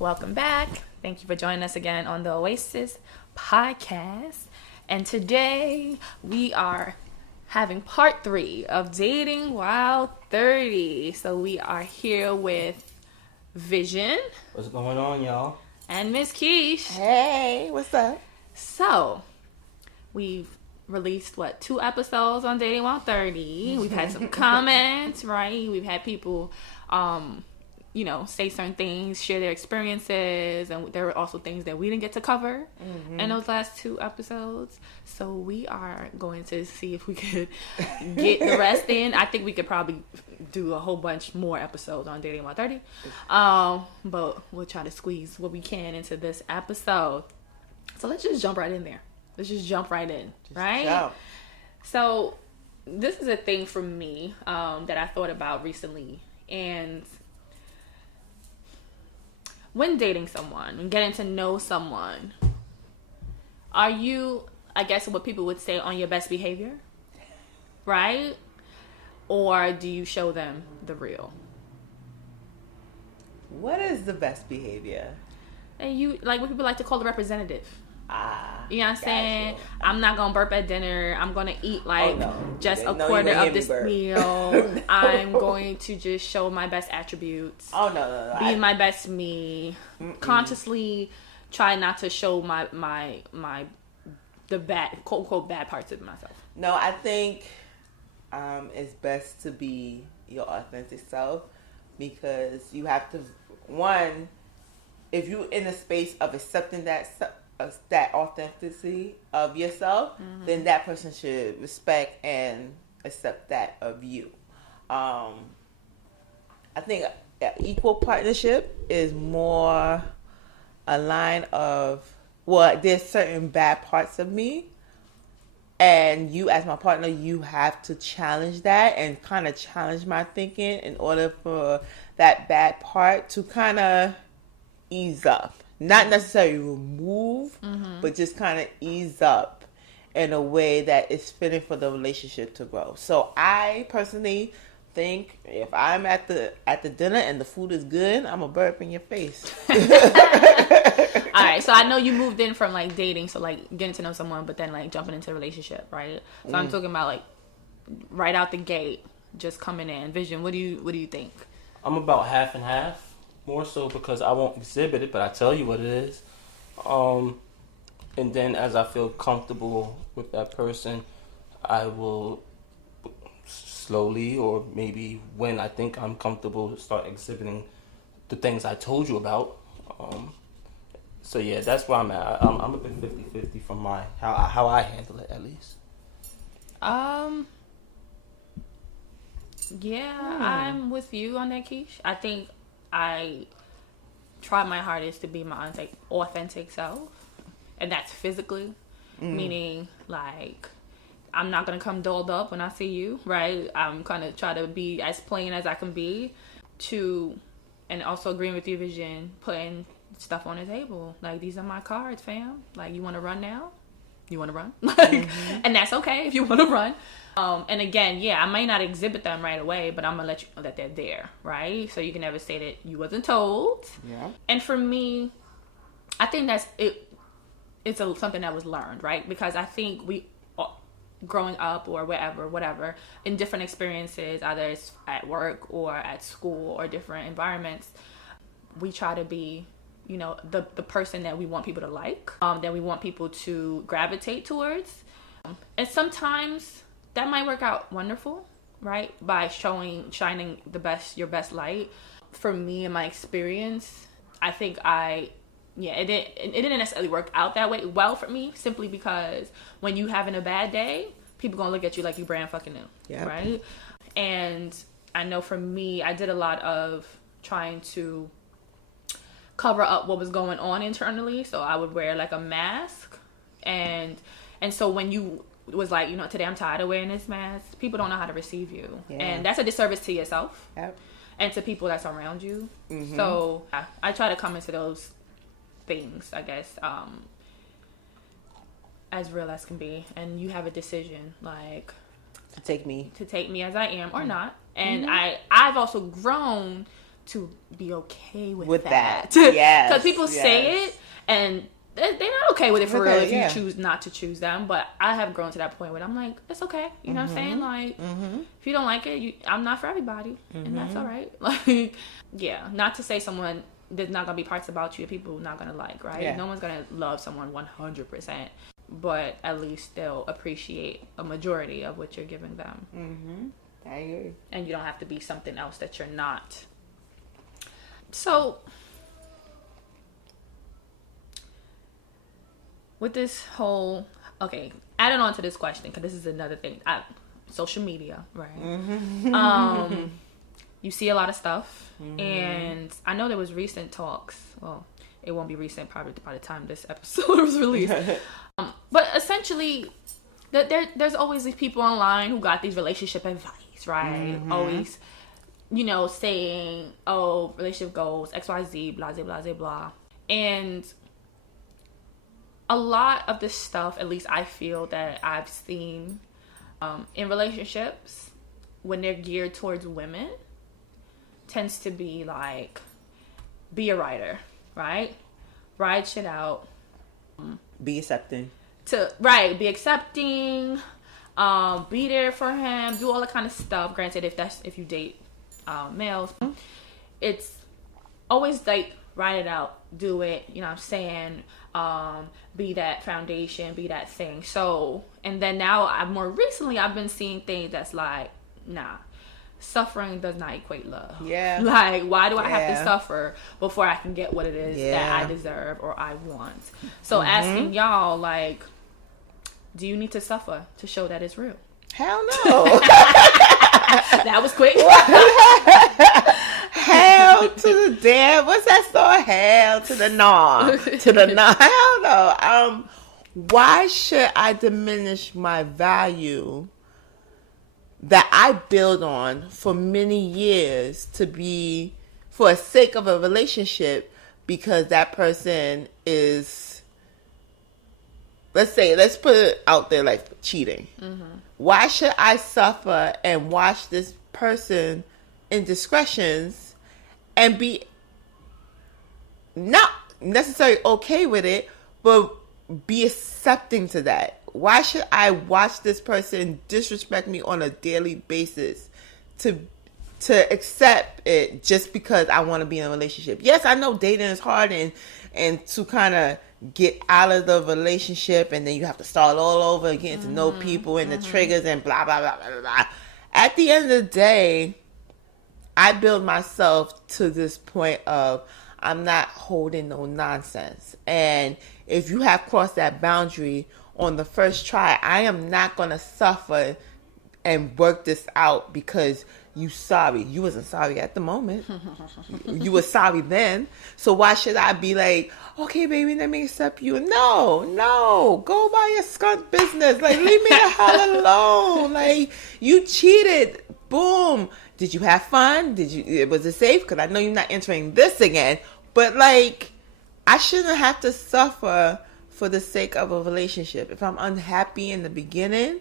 Welcome back. Thank you for joining us again on the Oasis Podcast. And today we are having part 3 of Dating While 30. So we are here with Vision. What's going on, y'all? And Miss Keish. Hey, what's up? So, we've released, 2 episodes on Dating While 30. We've had some comments, right? We've had people, say certain things, share their experiences, and there were also things that we didn't get to cover in those last 2 episodes. So we are going to see if we could get the rest in. I think we could probably do a whole bunch more episodes on Dating While 30. But we'll try to squeeze what we can into this episode. So let's just jump right in there. Let's just jump right in, right? Jump. So this is a thing for me that I thought about recently. And when dating someone and getting to know someone, are you, I guess what people would say, on your best behavior? Right? Or do you show them the real? What is the best behavior? And you, like what people like to call the representative. You know what I'm saying? You. I'm not going to burp at dinner. I'm going to eat just a No, quarter of this burp. meal. I'm going to just show my best attributes. Oh, no. Be my best me. Consciously try not to show the bad, quote unquote, bad parts of myself. No, I think it's best to be your authentic self, because you have to, one, if you're in a space of accepting that authenticity of yourself, then that person should respect and accept that of you. I think equal partnership is more a line of, well, there's certain bad parts of me, and you as my partner, you have to challenge that and kind of challenge my thinking in order for that bad part to kind of ease up. Not necessarily remove, but just kind of ease up in a way that is fitting for the relationship to grow. So I personally think if I'm at the dinner and the food is good, I'm gonna burp in your face. All right, so I know you moved in from dating, so getting to know someone, but then jumping into a relationship, right? So I'm talking about right out the gate, just coming in. Vision, what do you think? I'm about half and half. More so because I won't exhibit it, but I tell you what it is. And then as I feel comfortable with that person, I will slowly, or maybe when I think I'm comfortable, start exhibiting the things I told you about. So yeah, that's where I'm at. I'm a bit 50-50 from how I handle it, at least. Yeah, I'm with you on that, Keish. I think I try my hardest to be my authentic self, and that's physically, meaning I'm not gonna come dolled up when I see you, right? I'm kind of try to be as plain as I can be, and also agreeing with your vision, putting stuff on the table. These are my cards, fam. You want to run now? You want to run? And that's okay if you want to run. And again, yeah, I may not exhibit them right away, but I'm gonna let they're there, right? So you can never say that you wasn't told. Yeah. And for me, I think that's it. It's something that was learned, right? Because I think we, growing up or whatever, in different experiences, either it's at work or at school or different environments, we try to be, the person that we want people to like, that we want people to gravitate towards, and sometimes that might work out wonderful, right? By shining your best light. For me, in my experience, I think it didn't necessarily work out that way well for me, simply because when you having a bad day, people gonna look at you like you brand fucking new, right? And I know for me, I did a lot of trying to cover up what was going on internally, so I would wear a mask, and so when you was today I'm tired of wearing this mask, people don't know how to receive you, and that's a disservice to yourself and to people that's around you. So I try to come into those things, I guess, as real as can be, and you have a decision to take me as I am or not. And I've also grown to be okay with that. that. Yes. Because people say it and they're not okay with it for real if you choose not to choose them. But I have grown to that point where I'm like, it's okay. You know what I'm saying? Like, if you don't like it, I'm not for everybody. And that's all right. Like, yeah, not to say someone, there's not going to be parts about you that people are not going to like, right? Yeah. No one's going to love someone 100%. But at least they'll appreciate a majority of what you're giving them. I agree. And you don't have to be something else that you're not. So, with this whole, okay, adding on to this question, because this is another thing, social media, right? You see a lot of stuff, and I know there was recent talks, well, it won't be recent probably by the time this episode was released, but essentially, there's always these people online who got these relationship advice, right? Always, saying, oh, relationship goals, XYZ, blah, blah, blah, blah, and a lot of this stuff, at least I feel that I've seen in relationships when they're geared towards women, tends to be like, be a writer, right? Ride shit out. Be accepting. Be accepting. Be there for him. Do all that kind of stuff. Granted, if you date males, it's always like, ride it out, do it. You know what I'm saying? Be that foundation, be that thing. So, and then now I've been seeing things that's like, nah, suffering does not equate love. Yeah. Like, why do I have to suffer before I can get what it is that I deserve or I want? So asking y'all, like, do you need to suffer to show that it's real? Hell no. That was quick. Hell to the damn. What's that song? Hell to the no. To the no. Hell no. Why should I diminish my value that I build on for many years to be for the sake of a relationship because that person is, let's put it out there like cheating. Why should I suffer and watch this person indiscretions and be not necessarily okay with it, but be accepting to that? Why should I watch this person disrespect me on a daily basis to accept it just because I want to be in a relationship? Yes, I know dating is hard and to kind of get out of the relationship and then you have to start all over, getting to know people and the triggers and blah, blah, blah, blah, blah. At the end of the day, I build myself to this point of I'm not holding no nonsense. And if you have crossed that boundary on the first try, I am not going to suffer and work this out because you sorry. You wasn't sorry at the moment. You were sorry then. So why should I be like, okay, baby, let me accept you? No. Go by your skunk business. Like, leave me the hell alone. Like, you cheated. Boom. Did you have fun? Was it safe? Because I know you're not entering this again. But, like, I shouldn't have to suffer for the sake of a relationship. If I'm unhappy in the beginning,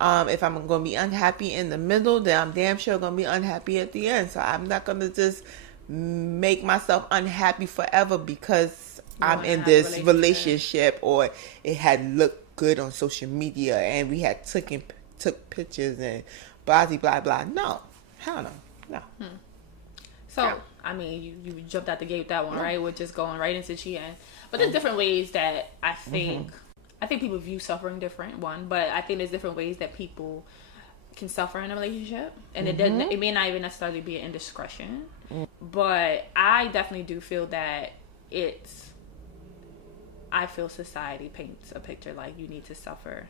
if I'm going to be unhappy in the middle, then I'm damn sure going to be unhappy at the end. So I'm not going to just make myself unhappy forever because I'm in this relationship or it had looked good on social media and we had took pictures and blah, blah, blah. No. Hell no. So, yeah. I mean, you jumped out the gate with that one, right? We're just going right into cheating. But there's different ways that I think people view suffering different, one. But I think there's different ways that people can suffer in a relationship. And it may not even necessarily be an indiscretion. But I definitely do feel that I feel society paints a picture like you need to suffer.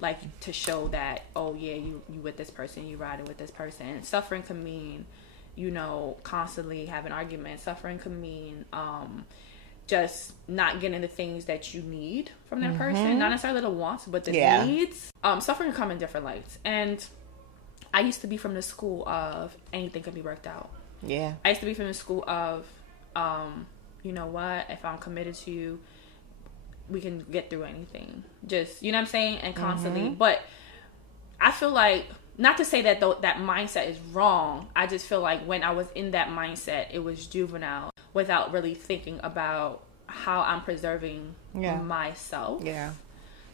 Like, to show that, oh, yeah, you with this person, you riding with this person. And suffering can mean, constantly having arguments. Suffering can mean just not getting the things that you need from that person. Not necessarily the wants, but the needs. Suffering can come in different lights. And I used to be from the school of anything can be worked out. Yeah. I used to be from the school of, you know what, if I'm committed to you, we can get through anything. Just, you know what I'm saying? And constantly. But I feel like not to say that that mindset is wrong. I just feel like when I was in that mindset, it was juvenile without really thinking about how I'm preserving myself. Yeah.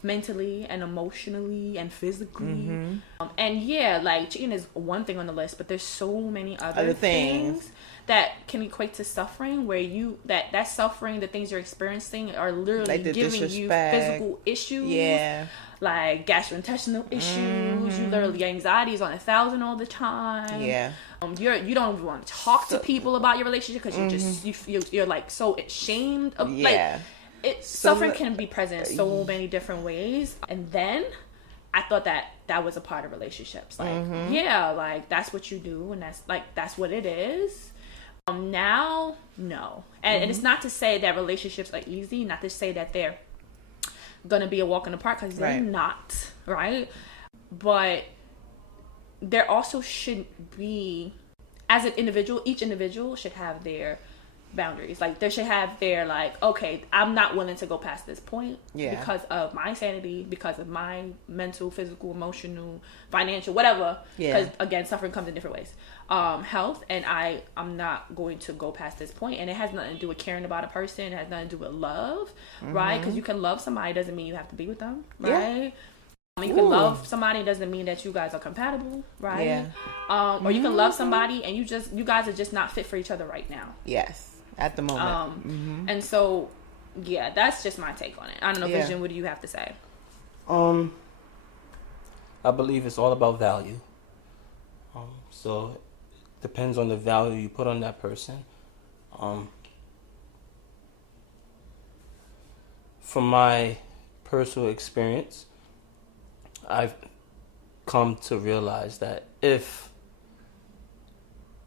Mentally and emotionally and physically. And yeah, like cheating is one thing on the list, but there's so many other things that can equate to suffering, where that suffering, the things you're experiencing are literally like giving you physical issues, like gastrointestinal issues. You literally, your anxiety is on 1,000 all the time. You don't even want to talk to people about your relationship because you're like so ashamed of like. Suffering can be present in so many different ways. And then I thought that was a part of relationships. Like, like that's what you do, and that's what it is. Now, no. And it's not to say that relationships are easy, not to say that they're gonna be a walk in the park, because they're not, right? But there also should be, as an individual, each individual should have their boundaries. Like, they should have their, like, okay, I'm not willing to go past this point because of my sanity, because of my mental, physical, emotional, financial, whatever. Because again, suffering comes in different ways. Health, and I'm not going to go past this point. And it has nothing to do with caring about a person. It has nothing to do with love, right? Because you can love somebody, doesn't mean you have to be with them, right? You can love somebody, doesn't mean that you guys are compatible, right? Or you can love somebody and you guys are just not fit for each other right now. Yes. At the moment. And so, yeah, that's just my take on it. I don't know, Vision, what do you have to say? I believe it's all about value. So, it depends on the value you put on that person. From my personal experience, I've come to realize that if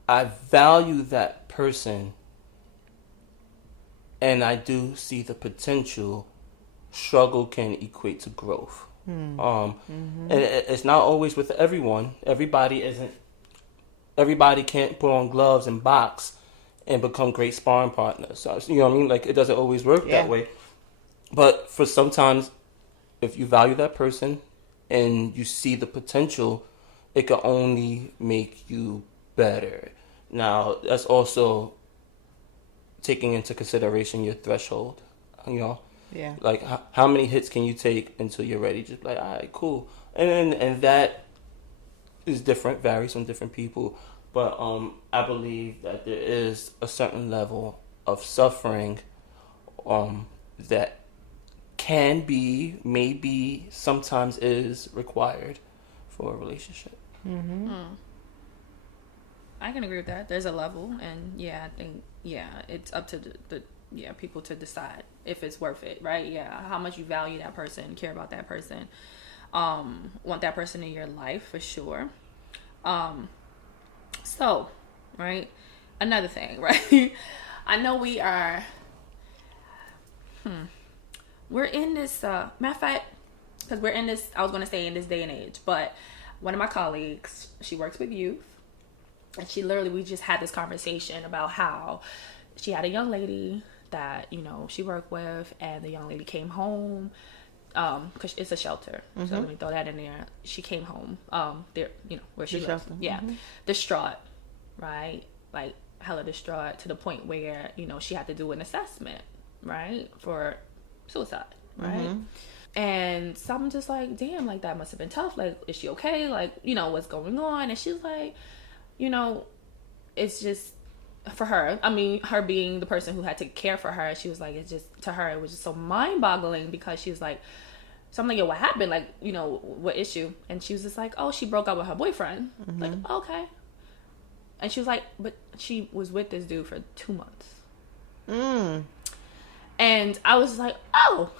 I value that person and I do see the potential, struggle can equate to growth. And it's not always with everyone. Everybody can't put on gloves and box and become great sparring partners. So, you know what I mean? Like, it doesn't always work that way. But for sometimes, if you value that person and you see the potential, it can only make you better. Now, that's also taking into consideration your threshold, you know? Yeah. Like, how many hits can you take until you're ready? Just like, all right, cool. And that is different, varies from different people. But I believe that there is a certain level of suffering that can be, maybe, sometimes is required for a relationship. I can agree with that. There's a level, and I think it's up to the people to decide if it's worth it, right? How much you value that person, care about that person, want that person in your life for sure. So, right, another thing, right? I know we are. We're in this matter of fact, because we're in this. I was going to say in this day and age, but one of my colleagues, she works with youth. And we just had this conversation about how she had a young lady that, she worked with, and the young lady came home, because it's a shelter. So let me throw that in there. She came home, there, where she lives. Distraught, right? Like, hella distraught to the point where, she had to do an assessment, right? For suicide, right? And so I'm just like, damn, like, that must have been tough. Like, is she okay? Like, what's going on? And she's like, it's just for her. I mean, her being the person who had to care for her, she was like, it's just, to her, it was just so mind-boggling, because she was like, so I'm like, yo, what happened? Like, what issue? And she was just like, oh, she broke up with her boyfriend. Like, okay. And she was like, but she was with this dude for 2 months. And I was like, oh.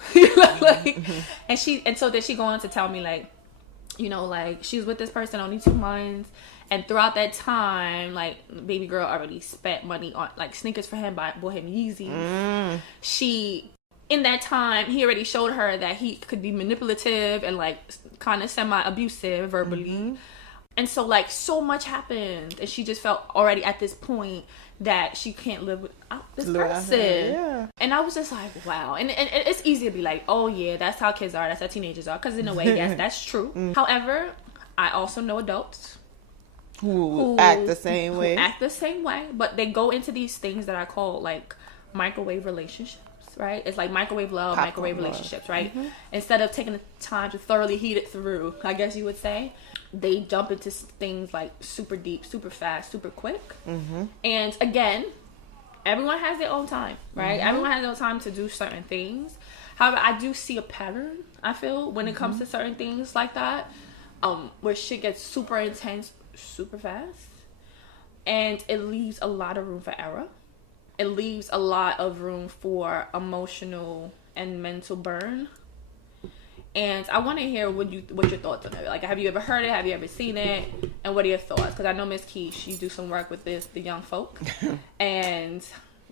And so then she go on to tell me, like, like, she was with this person only 2 months. And throughout that time, like, baby girl already spent money on, like, sneakers for him, bought him Yeezys. In that time, he already showed her that he could be manipulative and, like, kind of semi-abusive verbally. And so, like, so much happened. And she just felt already at this point that she can't live without this person. And I was just like, wow. And it's easy to be like, oh, yeah, that's how kids are. That's how teenagers are. Because in a way, yes, that's true. However, I also know adults who act the same way. Act the same way, but they go into these things that I call like microwave relationships, right? It's like microwave love, microwave relationships, right? Instead of taking the time to thoroughly heat it through, I guess you would say, they jump into things like super deep, super fast, super quick. And again, everyone has their own time, right? Everyone has their own time to do certain things. However, I do see a pattern, I feel, when it comes to certain things like that, where shit gets super intense super fast, and it leaves a lot of room for error. It leaves a lot of room for emotional and mental burn. And I want to hear what your thoughts on it. Like, have you ever heard it? Have you ever seen it? And what are your thoughts? Because I know Miss Keish, you do some work with the young folk. And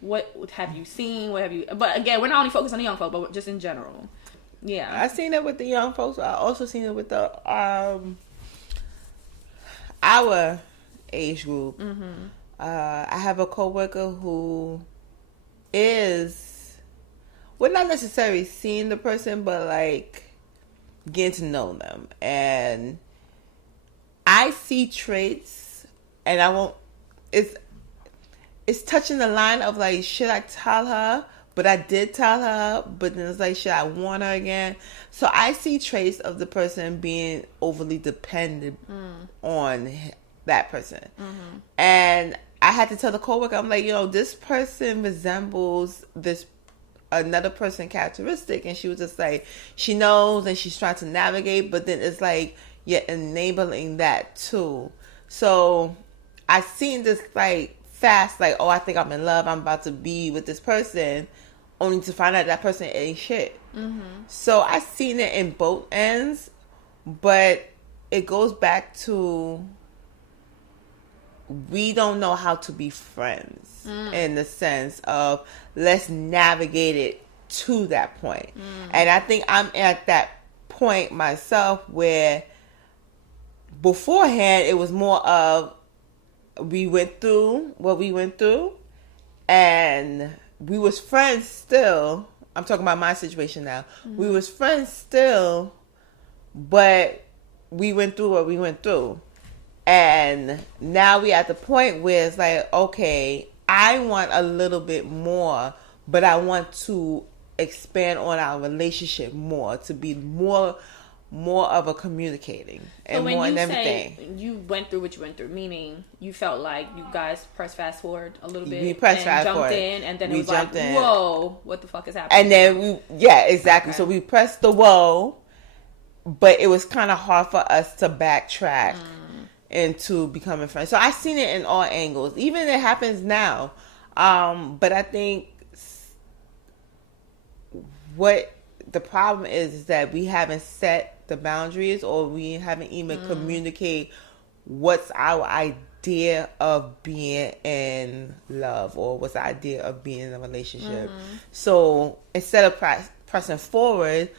what have you seen? What have you? But again, we're not only focused on the young folk, but just in general. Yeah, I seen it with the young folks. I also seen it with the our age group. I have a coworker who is, well, not necessarily seeing the person, but like getting to know them, and I see traits, and I won't. It's touching the line of like, should I tell her? But I did tell her, but then it's like, should I warn her again? So I see traits of the person being overly dependent on that person. And I had to tell the coworker, I'm like, this person resembles this another person characteristic. And she was just like, she knows and she's trying to navigate, but then it's like, you're enabling that too. So I seen this like fast, like, oh, I think I'm in love, I'm about to be with this person, only to find out that person ain't shit. So I seen it in both ends, but it goes back to, we don't know how to be friends in the sense of, let's navigate it to that point. And I think I'm at that point myself where beforehand it was more of, we went through what we went through, and we was friends still. I'm talking about my situation now. We was friends still, but we went through what we went through. And now we at the point where it's like, okay, I want a little bit more, but I want to expand on our relationship more, to be more of a communicating and more in everything. Say you went through what you went through, meaning you felt like you guys pressed fast forward a little bit, we pressed fast forward, jumped in, and then it was like, whoa, what the fuck is happening? And then exactly. Okay. So we pressed the whoa, but it was kind of hard for us to backtrack into becoming friends. So I've seen it in all angles. Even it happens now, but I think what the problem is that we haven't set the boundaries, or we haven't even communicate what's our idea of being in love, or what's the idea of being in a relationship. So instead of pressing forward,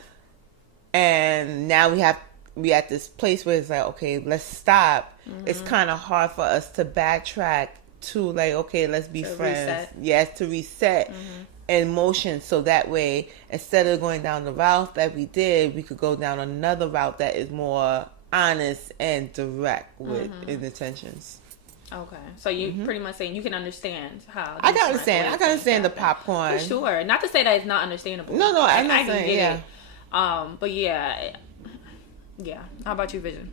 and now we at this place where it's like, okay, let's stop. It's kind of hard for us to backtrack to like, okay, let's be friends. Reset. Yes, to reset. In motion, so that way, instead of going down the route that we did, we could go down another route that is more honest and direct with intentions. Okay, so you pretty much saying you can understand how. I can understand the popcorn. For sure. Not to say that it's not understandable. No, I'm not saying, get yeah. It. But yeah. How about you, Vision?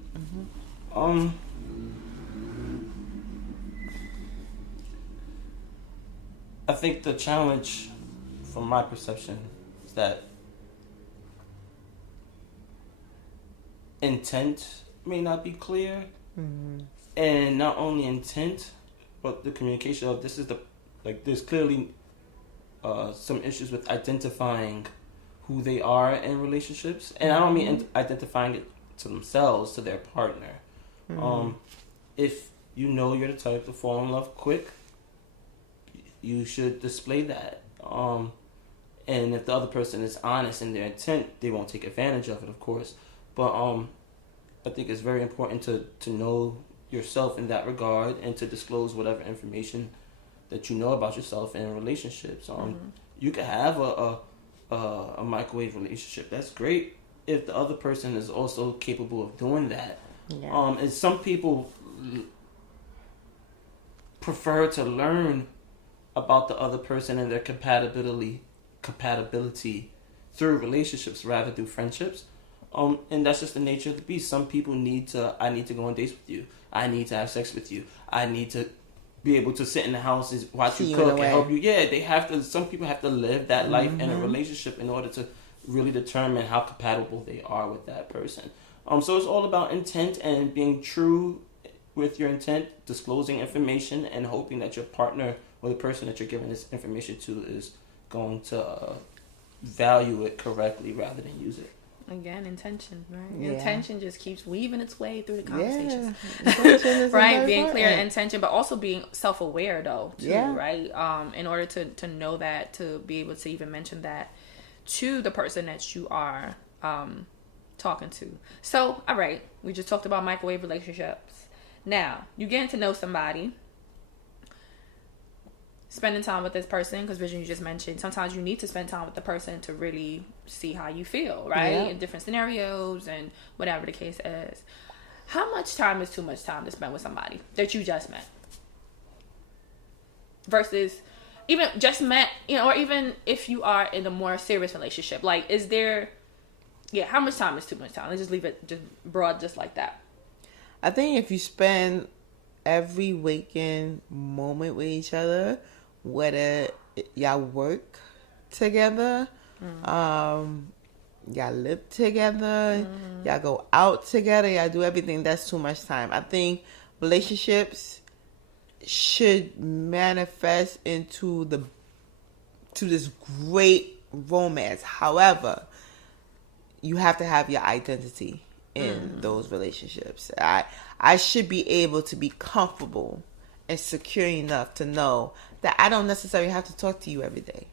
I think the challenge, from my perception, is that intent may not be clear, and not only intent, but the communication of there's clearly some issues with identifying who they are in relationships, and I don't mean identifying it to themselves, to their partner. If you know you're the type to fall in love quick, you should display that. And if the other person is honest in their intent, they won't take advantage of it, of course. But I think it's very important to know yourself in that regard, and to disclose whatever information that you know about yourself in relationships. You can have a microwave relationship. That's great if the other person is also capable of doing that. Yeah. And some people prefer to learn about the other person and their compatibility through relationships rather through friendships. And that's just the nature of the beast. Some people I need to go on dates with you. I need to have sex with you. I need to be able to sit in the house and watch you cook and help you. Yeah, some people have to live that life in a relationship in order to really determine how compatible they are with that person. So it's all about intent and being true with your intent, disclosing information, and hoping that your partner or the person that you're giving this information to is going to value it correctly rather than use it. Again, intention, right? Yeah. Intention just keeps weaving its way through the conversations. Yeah. Right? Being clear in intention, but also being self-aware, though, too, Yeah. right? In order to know that, to be able to even mention that to the person that you are talking to. So, all right, we just talked about microwave relationships. Now, you're getting to know somebody, spending time with this person, because Vision, you just mentioned, sometimes you need to spend time with the person to really see how you feel, right? Yeah. In different scenarios and whatever the case is. How much time is too much time to spend with somebody that you just met? Versus even just met, or even if you are in a more serious relationship. Like, is there, how much time is too much time? Let's just leave it just broad, just like that. I think if you spend every waking moment with each other, whether y'all work together, y'all live together, y'all go out together, y'all do everything, that's too much time. I think relationships should manifest into this great romance. However, you have to have your identity in those relationships. I should be able to be comfortable and secure enough to know that I don't necessarily have to talk to you every day.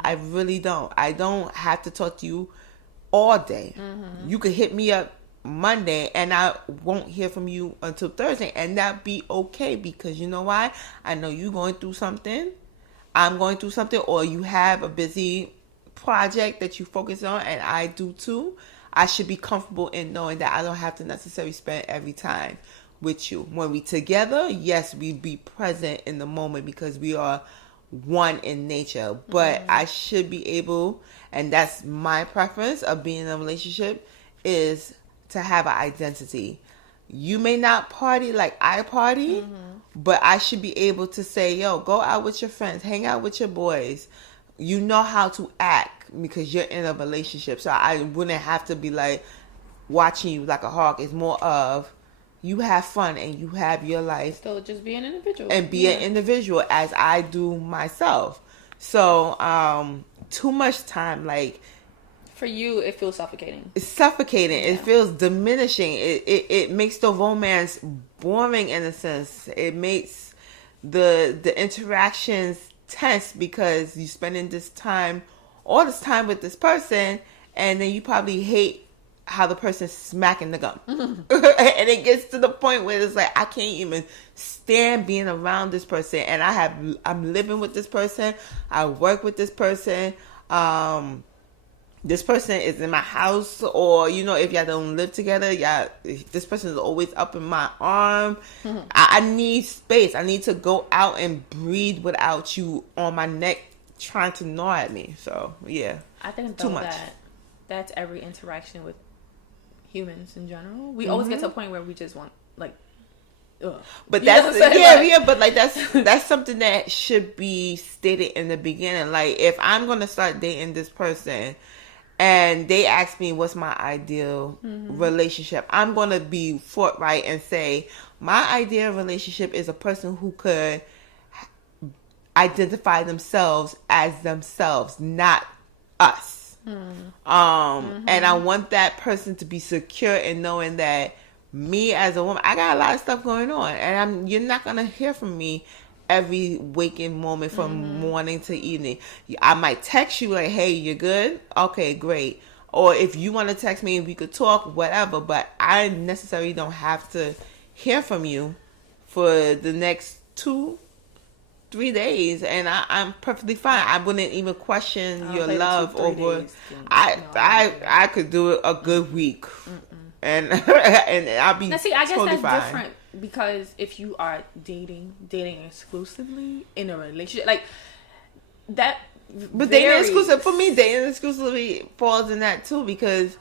I really don't. I don't have to talk to you all day. You could hit me up Monday and I won't hear from you until Thursday, and that be okay, because you know why? I know you going through something, I'm going through something, or you have a busy project that you focus on, and I do too. I should be comfortable in knowing that I don't have to necessarily spend every time with you. When we together, yes, we be present in the moment because we are one in nature. But I should be able, and that's my preference of being in a relationship, is to have an identity. You may not party like I party, but I should be able to say, yo, go out with your friends, hang out with your boys. You know how to act because you're in a relationship. So I wouldn't have to be like watching you like a hawk. It's more of you have fun and you have your life. Still just be an individual. And be an individual as I do myself. So too much time, like, for you, it feels suffocating. It's suffocating. Yeah. It feels diminishing. It makes the romance boring in a sense. It makes the interactions tense because you're spending all this time with this person, and then you probably hate how the person's smacking the gum. And it gets to the point where it's like, I can't even stand being around this person, and I'm living with this person, I work with this person, this person is in my house, or if y'all don't live together, this person is always up in my arm. I need space. I need to go out and breathe without you on my neck trying to gnaw at me. So yeah, I think too much. That's every interaction with humans in general. We always get to a point where we just want ugh. But that's something that should be stated in the beginning. Like, if I'm gonna start dating this person and they ask me what's my ideal relationship, I'm going to be forthright and say, my ideal relationship is a person who could identify themselves as themselves, not us. And I want that person to be secure in knowing that me as a woman, I got a lot of stuff going on, and you're not going to hear from me every waking moment from morning to evening. I might text you like, hey, you good? Okay, great. Or if you want to text me, we could talk, whatever. But I necessarily don't have to hear from you for the next 2-3 days, and I'm perfectly fine. I wouldn't even question your love over. I could do it a good week. and I'll be now, see, I guess totally that's fine. different because if you are dating exclusively in a relationship, like that. But varies. dating exclusive for me, dating exclusively falls in that too because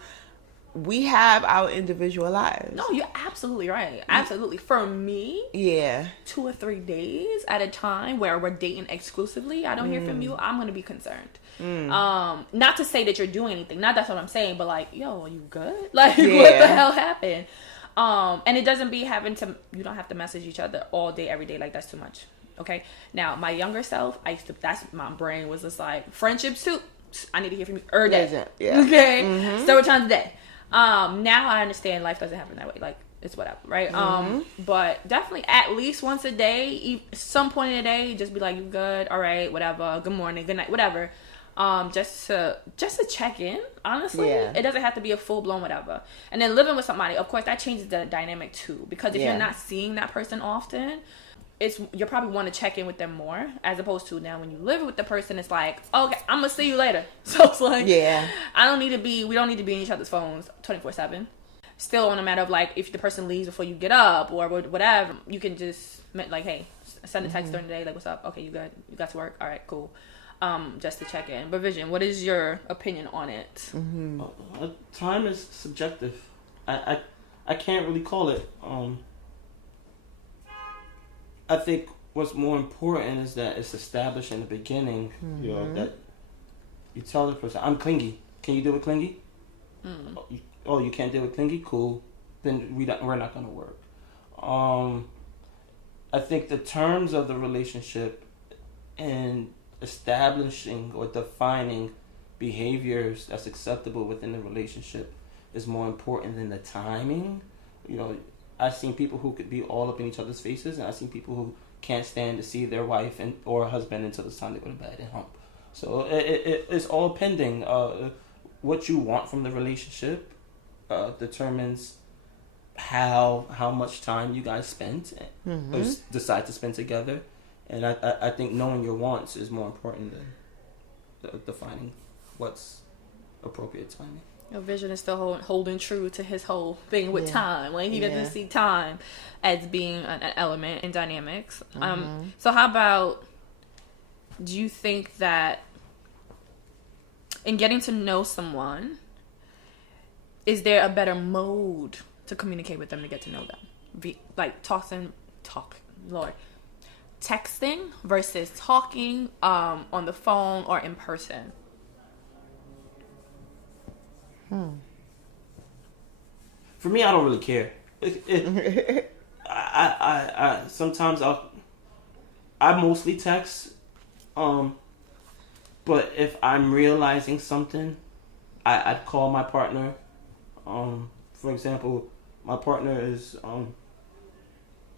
we have our individual lives. No, you're absolutely right. Absolutely. For me, Yeah. 2 or 3 days at a time where we're dating exclusively, I don't hear from you, I'm gonna be concerned. Not to say that you're doing anything, not that's what I'm saying, but like, yo, are you good? Like, what the hell happened? And it doesn't be having to, you don't have to message each other all day, every day, like that's too much. Okay. Now, my younger self, that's my brain was just like, friendships too, I need to hear from you every day. Yeah. Okay. Several times a day. Now I understand life doesn't happen that way. Like, it's whatever, right? But definitely at least once a day, some point in the day, just be like, you good? All right, whatever. Good morning, good night, whatever. Just to check in, honestly. Yeah. It doesn't have to be a full-blown whatever. And then living with somebody, of course, that changes the dynamic too. Because if you're not seeing that person often, you probably want to check in with them more, as opposed to now when you live with the person, it's like, okay, I'm gonna see you later. So it's like, we don't need to be in each other's phones 24/7. Still on a matter of like, if the person leaves before you get up or whatever, you can just like, hey, send a text during the day, like, what's up? Okay, you good? You got to work? All right, cool. Just to check in. But Vision, what is your opinion on it? Time is subjective. I can't really call it. I think what's more important is that it's established in the beginning, you know, that you tell the person, I'm clingy. Can you deal with clingy? You can't deal with clingy? Cool. Then we're not going to work. I think the terms of the relationship and establishing or defining behaviors that's acceptable within the relationship is more important than the timing. You know, I've seen people who could be all up in each other's faces, and I've seen people who can't stand to see their wife or husband until it's time to go to bed and hump. So it's all pending. What you want from the relationship determines how much time you guys spend or decide to spend together. And I think knowing your wants is more important than defining what's appropriate timing. Your Vision is still holding true to his whole thing with time. Like, he doesn't see time as being an element in dynamics. So how about, do you think that in getting to know someone, is there a better mode to communicate with them to get to know them? Like texting versus talking on the phone or in person? For me, I don't really care. I sometimes I mostly text, but if I'm realizing something, I'd call my partner. For example, my partner is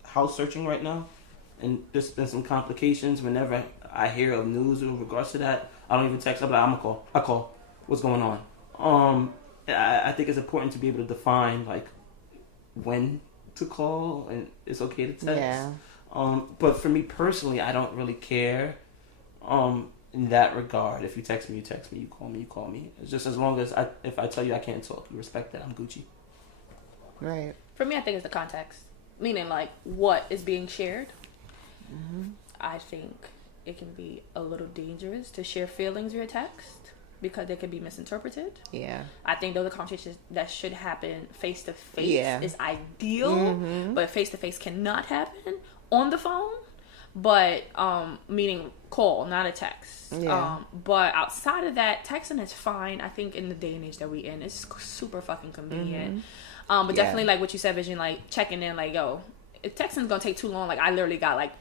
house searching right now, and there's been some complications. Whenever I hear of news in regards to that, I don't even text. I'm like, I'm gonna call. I call. What's going on? I think it's important to be able to define like when to call and it's okay to text. Yeah. But for me personally, I don't really care in that regard. If you text me, you text me. You call me. It's just as long as if I tell you I can't talk, you respect that. I'm Gucci. Right. For me, I think it's the context, meaning like what is being shared. I think it can be a little dangerous to share feelings via text because they can be misinterpreted. Yeah. I think those are conversations that should happen face to face is ideal, but face to face cannot happen on the phone. But meaning call, not a text. Yeah. But outside of that, texting is fine. I think in the day and age that we're in, it's super fucking convenient. But definitely like what you said, Vision, like checking in, like, yo, if texting's gonna take too long, like I literally got like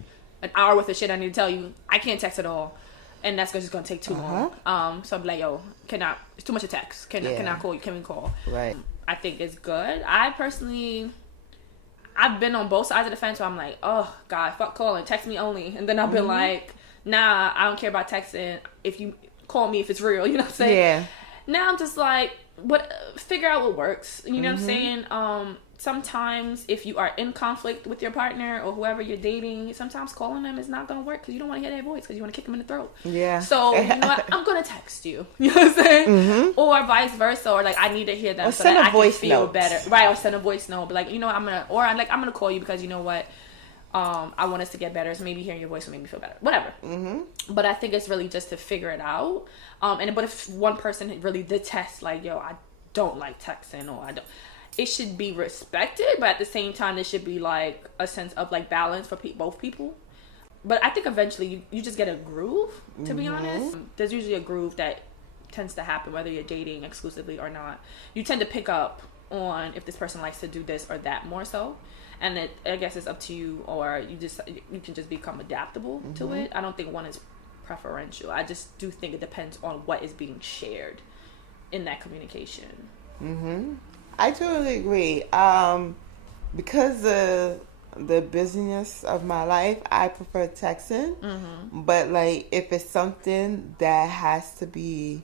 an hour worth of shit I need to tell you. I can't text at all. And that's just gonna take too long. So I'm like, yo, it's too much to text. Can I call you? Can we call? Right. I think it's good. I personally, I've been on both sides of the fence where I'm like, oh God, fuck calling, text me only. And then I've been like, nah, I don't care about texting. If you call me, if it's real, you know what I'm saying? Yeah. Now I'm just like, figure out what works. You know what I'm saying? Sometimes if you are in conflict with your partner or whoever you're dating, sometimes calling them is not going to work because you don't want to hear their voice because you want to kick them in the throat. Yeah. So, you know what? I'm going to text you. You know what I'm saying? Or or vice versa, or like I need to hear them or so send that a I can voice feel note. better, right? Or send a voice note, but like, you know, I'm gonna call you because you know what, I want us to get better, so maybe hearing your voice will make me feel better, whatever. Mm-hmm. But I think it's really just to figure it out. But if one person really detests, like, yo, I don't like texting, or I don't, it should be respected, but at the same time, there should be like a sense of like balance for both people. But I think eventually you just get a groove, to be honest. There's usually a groove that tends to happen whether you're dating exclusively or not. You tend to pick up on if this person likes to do this or that more so. And I guess it's up to you, or you can just become adaptable to it. I don't think one is preferential. I just do think it depends on what is being shared in that communication. I totally agree. Because the busyness of my life, I prefer texting. But like, if it's something that has to be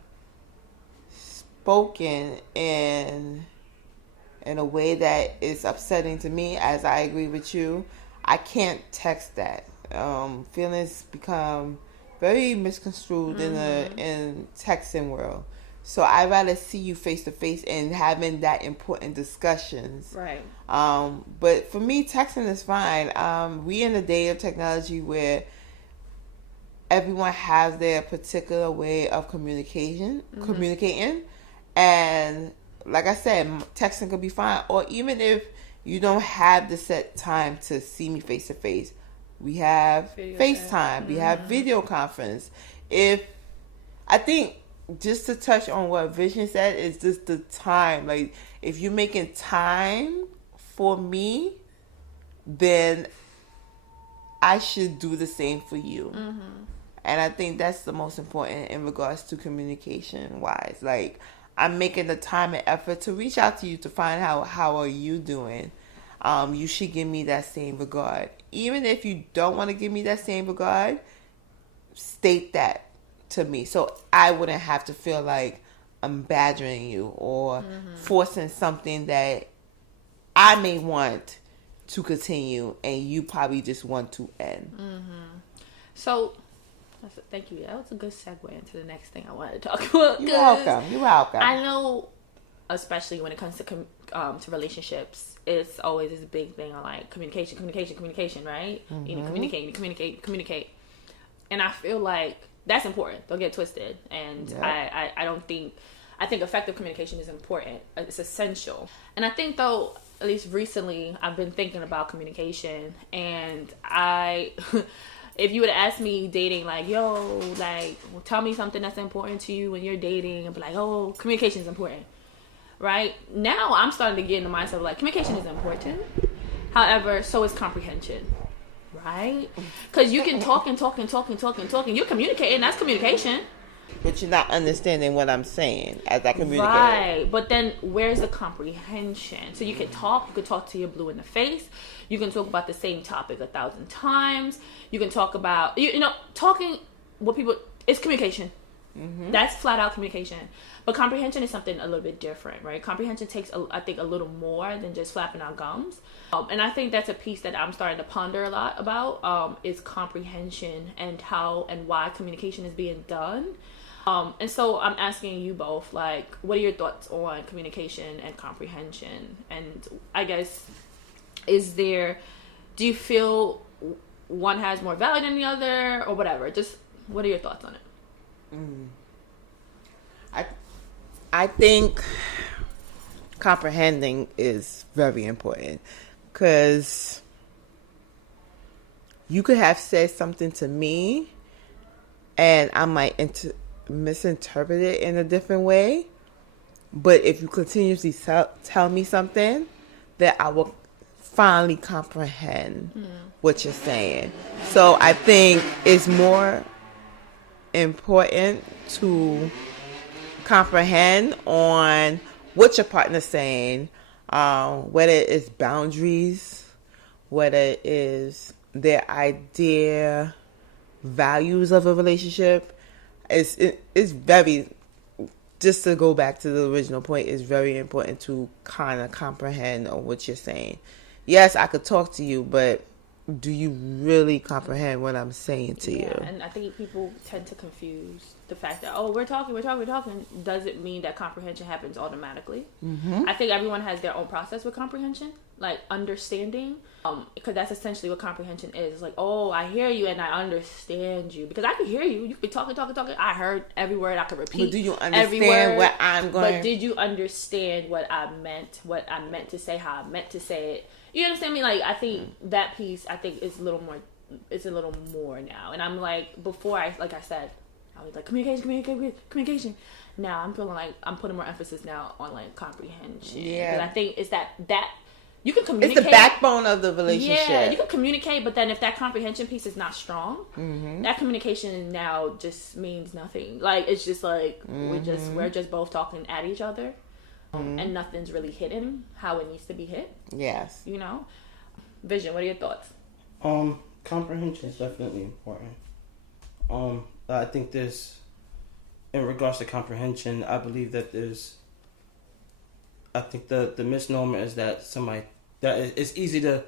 spoken in a way that is upsetting to me, as I agree with you, I can't text that. Feelings become very misconstrued in texting world. So I'd rather see you face to face and having that important discussions. Right. But for me, texting is fine. We in a day of technology where everyone has their particular way of communicating. And like I said, texting could be fine. Or even if you don't have the set time to see me face to face, we have FaceTime. We have video conference. I think, just to touch on what Vision said, is just the time. Like, if you're making time for me, then I should do the same for you. And I think that's the most important in regards to communication wise. Like, I'm making the time and effort to reach out to you to find out how are you doing. You should give me that same regard. Even if you don't want to give me that same regard, state that to me, so I wouldn't have to feel like I'm badgering you or forcing something that I may want to continue and you probably just want to end. So, thank you. That was a good segue into the next thing I wanted to talk about. You're welcome. I know, especially when it comes to relationships, it's always this big thing on like communication, right? You need to communicate. And I feel like that's important. Don't get twisted. And I think effective communication is important. It's essential. And I think, though, at least recently, I've been thinking about communication. And if you would ask me dating, like, yo, like, tell me something that's important to you when you're dating, and be like, oh, communication is important. Right? Now I'm starting to get in the mindset of like, communication is important. However, so is comprehension. Right? Because you can talk. You're communicating. That's communication. But you're not understanding what I'm saying as I communicate. Right. But then where's the comprehension? So you can talk. You can talk till you're blue in the face. You can talk about the same topic 1,000 times. You can talk about, talking what people, it's communication. That's flat out communication. But comprehension is something a little bit different, right? Comprehension takes, I think, a little more than just flapping our gums. And I think that's a piece that I'm starting to ponder a lot about, is comprehension and how and why communication is being done. And so I'm asking you both, like, what are your thoughts on communication and comprehension? And I guess, do you feel one has more value than the other or whatever? Just, what are your thoughts on it? I think comprehending is very important, because you could have said something to me and I might misinterpret it in a different way, but if you continuously tell me something, that I will finally comprehend what you're saying. So I think it's more important to comprehend on what your partner's saying, whether it's boundaries, whether it is their idea, values of a relationship. It's very, just to go back to the original point, it's very important to kind of comprehend on what you're saying. Yes, I could talk to you, but do you really comprehend what I'm saying to you? And I think people tend to confuse the fact that, we're talking, doesn't mean that comprehension happens automatically. I think everyone has their own process with comprehension, like understanding, because that's essentially what comprehension is. It's like, I hear you and I understand you, because I can hear you. You could be talking. I heard every word. I could repeat. But do you understand what I'm going? But did you understand what I meant to say, how I meant to say it? You understand me? Like, I think that piece, is a little more. It's a little more now, and I'm like, before I said, I was like communication. Now I'm feeling like I'm putting more emphasis now on like comprehension. Yeah, I think it's that you can communicate. It's the backbone of the relationship. Yeah, you can communicate, but then if that comprehension piece is not strong, that communication now just means nothing. Like, it's just like we're just both talking at each other. And nothing's really hitting how it needs to be hit. Yes. You know? Vision, what are your thoughts? Comprehension is definitely important. I think in regards to comprehension, I believe that I think the misnomer is that it's easy to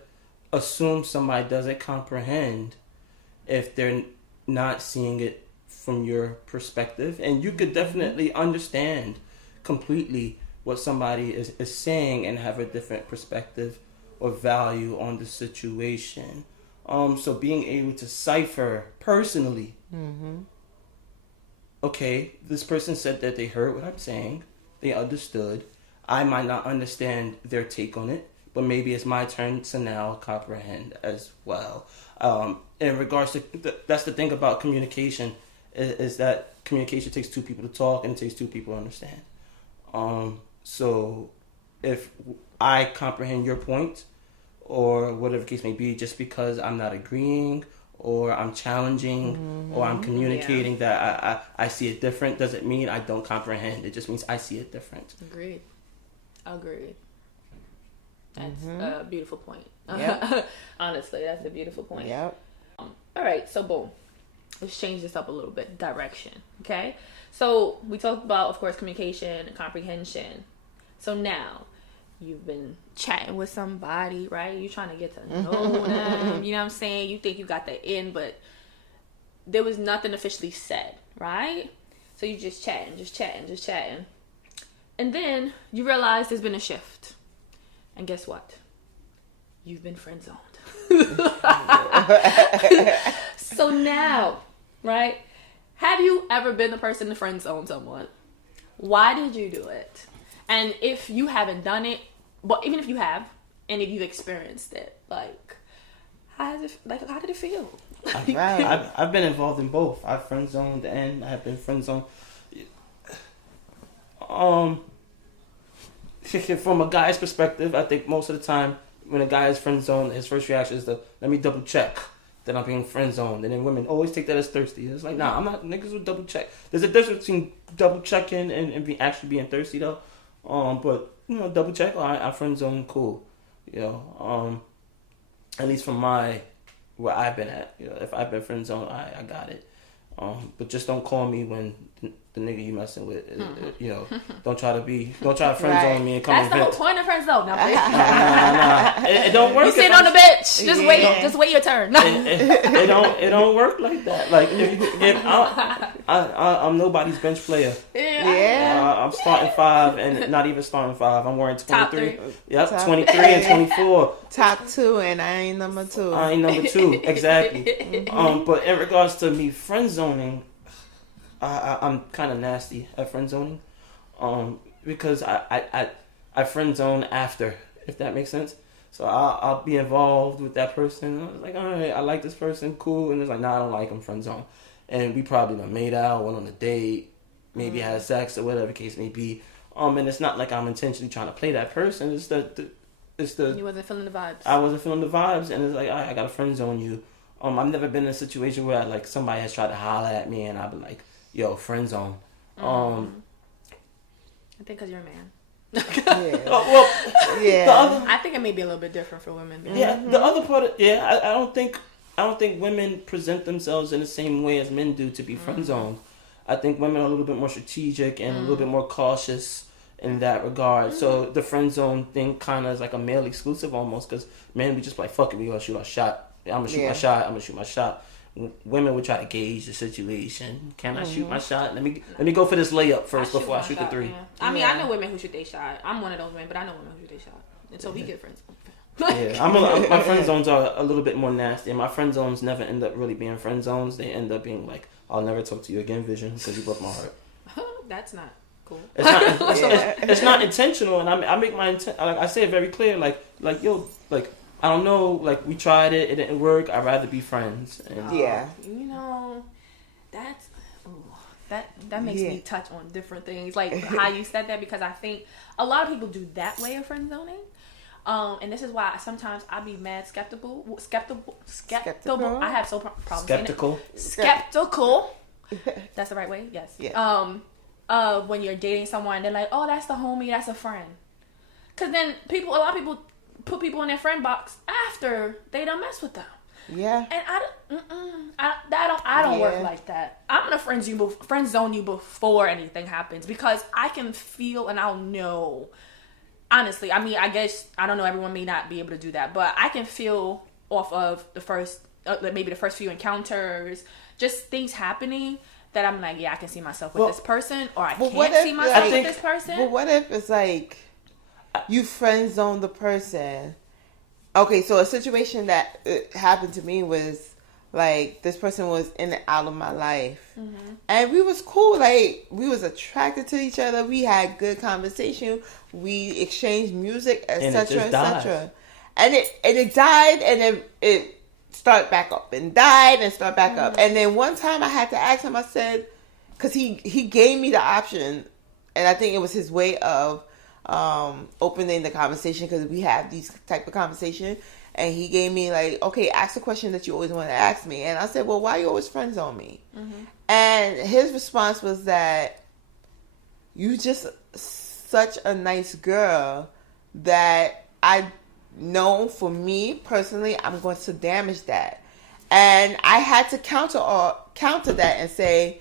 assume somebody doesn't comprehend if they're not seeing it from your perspective. And you could definitely understand completely what somebody is saying and have a different perspective or value on the situation. So being able to cipher personally, okay, this person said that they heard what I'm saying, they understood. I might not understand their take on it, but maybe it's my turn to now comprehend as well. In regards to, that's the thing about communication, is that communication takes two people to talk and it takes two people to understand. So if I comprehend your point or whatever the case may be, just because I'm not agreeing or I'm challenging or I'm communicating that I see it different, doesn't mean I don't comprehend. It just means I see it different. Agreed. That's a beautiful point. Yep. Honestly, that's a beautiful point. Yep. All right, so boom. Let's change this up a little bit. Direction, okay? So we talked about, of course, communication and comprehension. So now, you've been chatting with somebody, right? You're trying to get to know them. You know what I'm saying? You think you got the in, but there was nothing officially said, right? So you just chatting. And then you realize there's been a shift. And guess what? You've been friend zoned. So now, right? Have you ever been the person to friend zone someone? Why did you do it? And if you haven't done it, but even if you have, and if you've experienced it, like, how did it feel? I've been involved in both. I've friend zoned and I've been friend zoned. From a guy's perspective, I think most of the time when a guy is friend zoned, his first reaction is to let me double check that I'm being friend zoned, and then women always take that as thirsty. It's like, nah, I'm not. Niggas will double check. There's a difference between double checking and actually being thirsty though. But double check. I friend zone, cool. At least from where I've been at. If I've been friend zone, I got it. But just don't call me when the nigga you messing with, don't try to friend zone me and come and vent. That's the whole point of friend zone. Nah. It don't work. You sitting on the bench, just wait your turn. It don't work like that. Like if I'm nobody's bench player. I'm starting 5 and not even starting 5. I'm wearing 23. Yep, 23 and 24. Top 2 and I ain't number 2. I ain't number 2, exactly. But in regards to me friend zoning, I'm kind of nasty at friend zoning, because I friend zone after, if that makes sense. So I'll be involved with that person. I was like, all right, I like this person, cool. And it's like, nah, I don't like him, friend zone. And we probably done made out, went on a date, maybe had sex or whatever the case may be. And it's not like I'm intentionally trying to play that person. It's the you wasn't feeling the vibes. I wasn't feeling the vibes, and it's like, all right, I got to friend zone you. I've never been in a situation where somebody has tried to holler at me and I've been like, yo, friend zone. I think because you're a man. I think it may be a little bit different for women. Yeah, the other part, I don't think women present themselves in the same way as men do to be friend zoned. I think women are a little bit more strategic and a little bit more cautious in that regard. So the friend zone thing kind of is like a male exclusive almost, because men, we just like, fuck it, we gonna shoot our shot. I'm gonna shoot my shot. Women would try to gauge the situation. Can I shoot my shot? Let me go for this layup first before I shoot the three. Yeah. I mean, I know women who shoot their shot. I'm one of those women, but I know women who shoot their shot. And so we get friends. Yeah, my friend zones are a little bit more nasty, and my friend zones never end up really being friend zones. They end up being like, I'll never talk to you again, Vision, because you broke my heart. That's not cool. It's not intentional, and I make my intent. Like, I say it very clear. Like yo, like I don't know. Like we tried it, it didn't work. I'd rather be friends. And, you know, that's that makes me touch on different things, like how you said that, because I think a lot of people do that way of friend zoning. And this is why sometimes I be mad skeptical. I have so problems. Skeptical. That's the right way. Yes. Yeah. When you're dating someone, they're like, "Oh, that's the homie. That's a friend." Because then a lot of people put people in their friend box after they done mess with them. Yeah. And I don't work like that. I'm gonna friend zone you before anything happens, because I can feel and I'll know. Honestly, I mean, I guess, I don't know, everyone may not be able to do that, but I can feel off of the first, maybe the first few encounters, just things happening, that I'm like, yeah, I can see myself with this person, or I can't see myself with this person. But what if it's like, you friend zone the person? Okay, so a situation that happened to me was, like, this person was in and out of my life. Mm-hmm. And we was cool. Like, we was attracted to each other. We had good conversation. We exchanged music, etc., etc. And it died, and then it started back up, and died, and started back up. And then one time I had to ask him, I said, because he gave me the option, and I think it was his way of opening the conversation, because we have these type of conversation. And he gave me like, okay, ask the question that you always want to ask me. And I said, well, why you always friend zone me? Mm-hmm. And his response was that you just such a nice girl that I know, for me personally, I'm going to damage that. And I had to counter that and say,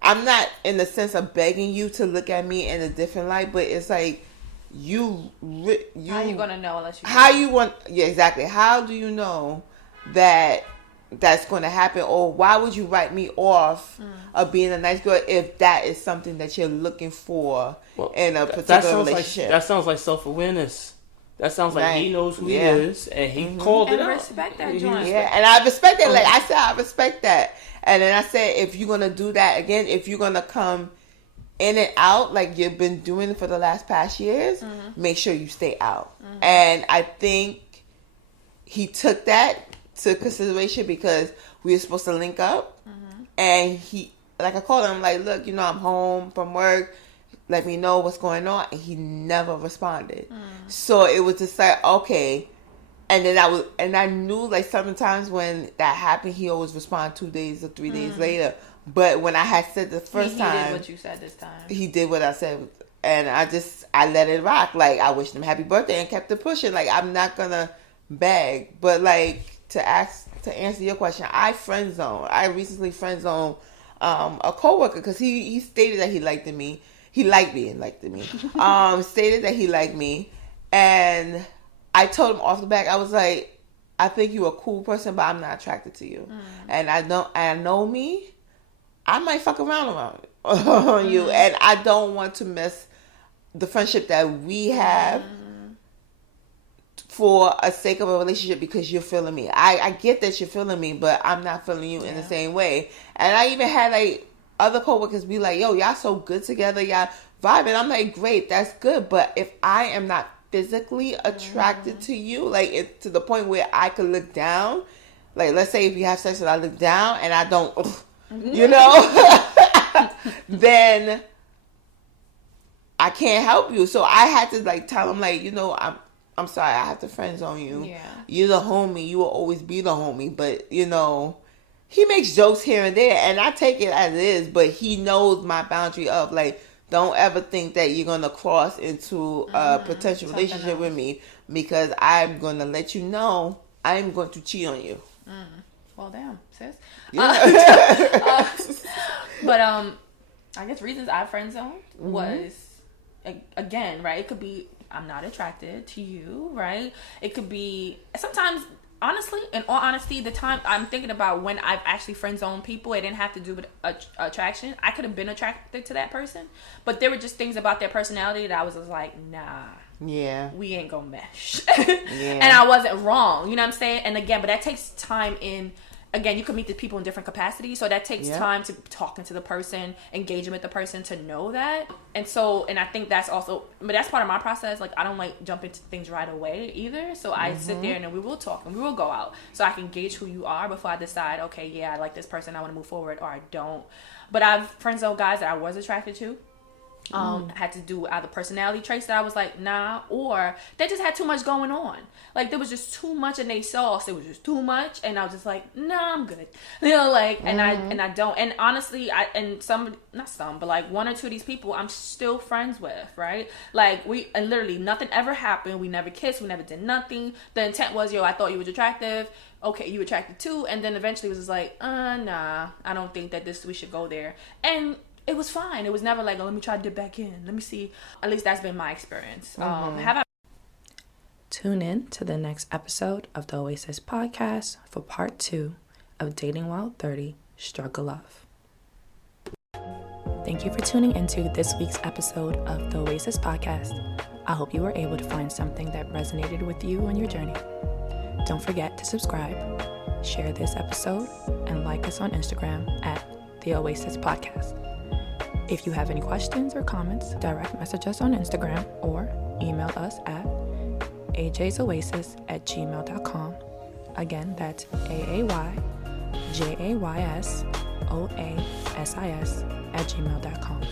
I'm not in the sense of begging you to look at me in a different light, but it's like, how you gonna know unless you exactly, how do you know that that's going to happen, or why would you write me off of being a nice girl if that is something that you're looking for in a particular relationship? That sounds like self-awareness. That sounds like he knows who he is, and he called it out. Respect that joint. Yeah, and I respect that. Like I said, I respect that. And then I said, if you're gonna do that again, if you're gonna come in and out like you've been doing for the past years, make sure you stay out. And I think he took that to consideration, because we were supposed to link up, and he, like, I called him like, look, I'm home from work, let me know what's going on, and he never responded. So it was just like, okay. And then I knew, like, sometimes when that happened, he always respond 2 days or 3 days later. But when I had said the first time, he did what you said this time. He did what I said, and I let it rock. Like, I wished him happy birthday and kept it pushing. Like, I'm not gonna beg, but like, to answer your question, I recently friend zoned a coworker, because he stated that he liked me. He liked me and liked me. Stated that he liked me, and I told him off the back, I was like, I think you're a cool person, but I'm not attracted to you, and I know me. I might fuck around on you, and I don't want to miss the friendship that we have for a sake of a relationship, because you're feeling me. I get that you're feeling me, but I'm not feeling you in the same way. And I even had like other coworkers be like, yo, y'all so good together, y'all vibing. I'm like, great, that's good, but if I am not physically attracted to you, like to the point where I could look down, like let's say if you have sex and I look down and I don't then I can't help you. So I had to like tell him, like, I'm sorry, I have to friend zone you. Yeah. You're the homie. You will always be the homie. But, he makes jokes here and there, and I take it as it is, but he knows my boundary of, like, don't ever think that you're going to cross into a potential relationship with me, because I'm going to let you know I'm going to cheat on you. Well, damn, sis. Yeah. But I guess reasons I friend zoned was, again, right? It could be I'm not attracted to you, right? It could be sometimes honestly, in all honesty, the time I'm thinking about when I've actually friend zoned people, it didn't have to do with attraction. I could have been attracted to that person, but there were just things about their personality that I was just like, nah. Yeah. We ain't gonna mesh. Yeah. And I wasn't wrong. You know what I'm saying? And again, but that takes time in. Again, you can meet the people in different capacities, so that takes time to talking to the person, engaging with the person to know that. And I think that's also, but that's part of my process. Like, I don't like jump into things right away either. So I sit there and then we will talk and we will go out, so I can gauge who you are before I decide, okay, yeah, I like this person, I want to move forward, or I don't. But I've friend zoned guys that I was attracted to. Had to do with either personality traits that I was like, nah, or they just had too much going on. Like, there was just too much in they sauce. It was just too much, and I was just like, nah, I'm good. You know, like, and I don't. And honestly, but like one or two of these people, I'm still friends with, right? Like, and literally nothing ever happened. We never kissed. We never did nothing. The intent was, I thought you was attractive. Okay, you attracted too. And then eventually it was just like, nah, I don't think that we should go there. And it was fine. It was never like, oh, let me try to dip back in. Let me see. At least that's been my experience. Tune in to the next episode of the Oasis Podcast for part 2 of Dating While 30, Struggle Love. Thank you for tuning into this week's episode of the Oasis Podcast. I hope you were able to find something that resonated with you on your journey. Don't forget to subscribe, share this episode, and like us on Instagram at the Oasis Podcast. If you have any questions or comments, direct message us on Instagram or email us at ajaysoasis@gmail.com. Again, that's AAYJAYSOASIS@gmail.com.